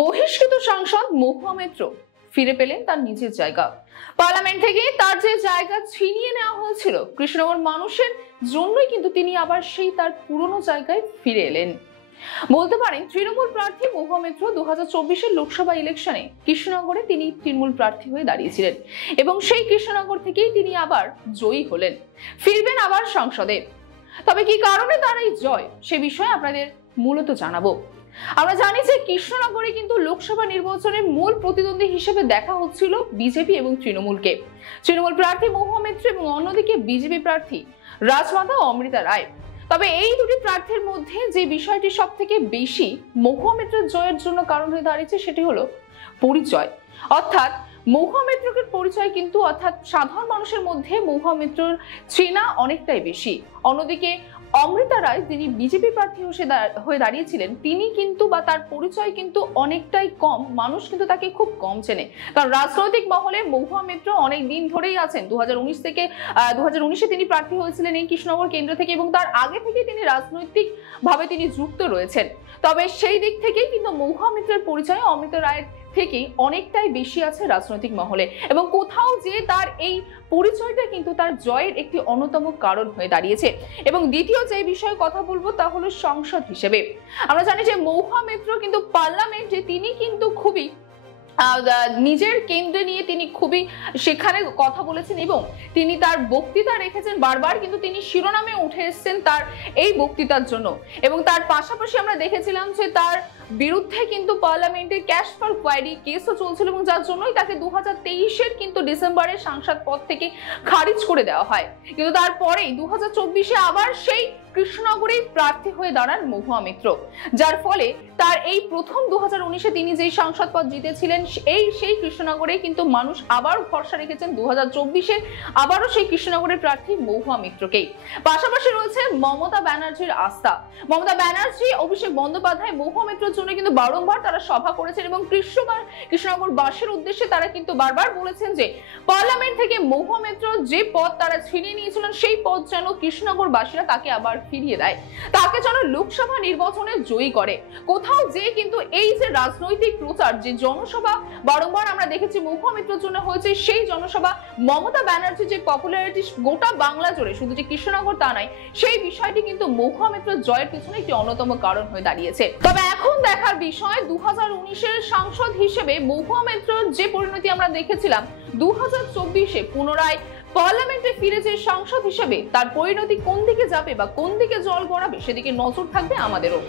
বহিষ্কৃত সাংসদ মহুয়া মৈত্র ফিরে পেলেন তার নিজের জায়গা। পার্লামেন্ট থেকে তার যে জায়গা ছিনিয়ে নেওয়া হয়েছিল কৃষ্ণনগর মানুষের জন্যই কিন্তু তিনি আবার সেই তার পুরনো জায়গায় ফিরে এলেন। বলতে পারেন তৃণমূল প্রার্থী মহুয়া মৈত্র 2024-এর লোকসভা ইলেকশনে কৃষ্ণনগরে তিনি তৃণমূল প্রার্থী হয়ে দাঁড়িয়েছিলেন এবং সেই কৃষ্ণনগর থেকেই তিনি আবার জয়ী হলেন, ফিরবেন আবার সংসদে। তবে কি কারণে তার এই জয় সে বিষয়ে আপনাদের মূলত জানাবো। আমরা জানি যে কৃষ্ণনগরে কিন্তু লোকসভা নির্বাচনের মূল প্রতিদ্বন্দ্বী হিসেবে দেখা হচ্ছিল বিজেপি এবং তৃণমূলকে। তৃণমূল প্রার্থী মহুয়া মৈত্র এবং অন্যদিকে বিজেপি প্রার্থী রাজমাতা অমৃতা রায়। তবে এই দুটি প্রার্থীর মধ্যে যে বিষয়টি সব থেকে বেশি মহুয়া মৈত্রের জয়ের জন্য কারণ হয়ে দাঁড়িয়েছে সেটি হলো পরিচয়। অর্থাৎ মহুয়া মৈত্রের পরিচয় কিন্তু অর্থাৎ সাধারণ মানুষের মধ্যে মহুয়া মৈত্রের চেনা অনেকটাই বেশি। অন্যদিকে অমৃতা রায় যিনি বিজেপি প্রার্থী হয়ে দাঁড়িয়েছিলেন তিনি কিন্তু বা তার পরিচয় কিন্তু অনেকটাই কম, মানুষ কিন্তু তাকে খুব কম চেনে। কারণ রাজনৈতিক মহলে মহুয়া মৈত্র অনেক দিন ধরেই আছেন। 2019 তিনি প্রার্থী হয়েছিলেন এই কৃষ্ণনগর কেন্দ্র থেকে এবং তার আগে থেকে তিনি রাজনৈতিক ভাবে তিনি যুক্ত রয়েছেন। তবে সেই দিক থেকেই কিন্তু মহুয়া মৈত্রের পরিচয় অমৃতা রায়ের থেকে অনেকটাই বেশি আছে রাজনৈতিক মহলে এবং কোথাও যে তার এই পরিচয়টা কিন্তু তার জয়ের একটি অন্যতম কারণ হয়ে দাঁড়িয়েছে। এবং দ্বিতীয় যে বিষয়ে কথা বলবো তা হলো সংসদ হিসেবে। আমরা জানি যে মহুয়া মৈত্র কিন্তু পার্লামেন্টে তিনি কিন্তু খুবই নিজের কেন্দ্রে নিয়ে তিনি খুবই সেখানে কথা বলেছেন এবং তিনি তার বক্তৃতা রেখেছেন বারবার, কিন্তু তিনি শিরোনামে উঠে এসেছেন তার এই বক্তৃতার জন্য। এবং তার পাশাপাশি আমরা দেখেছিলাম যে তার বিরুদ্ধে কিন্তু পার্লামেন্টে ক্যাশ ফর কোয়ারি কেসও চলছিল এবং যার জন্যই তাকে 2023-এর কিন্তু ডিসেম্বরে সাংসদ পদ থেকে খারিজ করে দেওয়া হয়। কিন্তু তারপরেই 2024-এ আবার সেই কৃষ্ণনগরেই প্রার্থী হয়ে দাঁড়ান মহুয়া মৈত্র, যার ফলে তার এই প্রথম 2019-এ তিনি যেই সাংসদ পদ জিতেছিলেন সেই কৃষ্ণনগরেই কিন্তু মানুষ আবার ভরসা রেখেছেন 2024-এ আবারও সেই কৃষ্ণনগরের প্রার্থী মহুয়া মৈত্রকেই। পাশাপাশি রয়েছে মমতা ব্যানার্জির আস্থা। মমতা ব্যানার্জি, অভিষেক বন্দ্যোপাধ্যায় মহুয়া মৈত্রের জন্য কিন্তু বারংবার তারা সভা করেছেন এবং কৃষ্ণনগর বাসীর উদ্দেশ্যে তারা কিন্তু বারবার বলেছেন যে পার্লামেন্ট থেকে মহুয়া মৈত্র যে পদ তারা ছিনিয়ে নিয়েছিলেন সেই পদ যেন কৃষ্ণনগর বাসীরা তাকে আবার ফিরিয়ে দেয়, তাকে যেন লোকসভা নির্বাচনে জয়ী করে। কোথাও যে কিন্তু এই যে রাজনৈতিক প্রচার, যে জনসভা বারংবার আমরা দেখেছি মহুয়া মৈত্রের জন্য হয়েছে, সেই জনসভা মমতা ব্যানার্জি যে পপুলারিটি গোটা বাংলা জুড়ে, শুধু যে কৃষ্ণনগর তা নয়, সেই বিষয়টি কিন্তু মহুয়া মৈত্রের জয়ের পিছনে একটি অন্যতম কারণ হয়ে দাঁড়িয়েছে। তবে এখন দেখার বিষয় 2019-এর সাংসদ হিসেবে মহুয়া মৈত্রের যে পরিণতি আমরা দেখেছিলাম 2024-এ পুনরায় পার্লামেন্টে ফিরে যে সাংসদ হিসেবে তার পরিণতি কোন দিকে যাবে বা কোন দিকে জল গড়াবে সেদিকে নজর থাকবে আমাদেরও।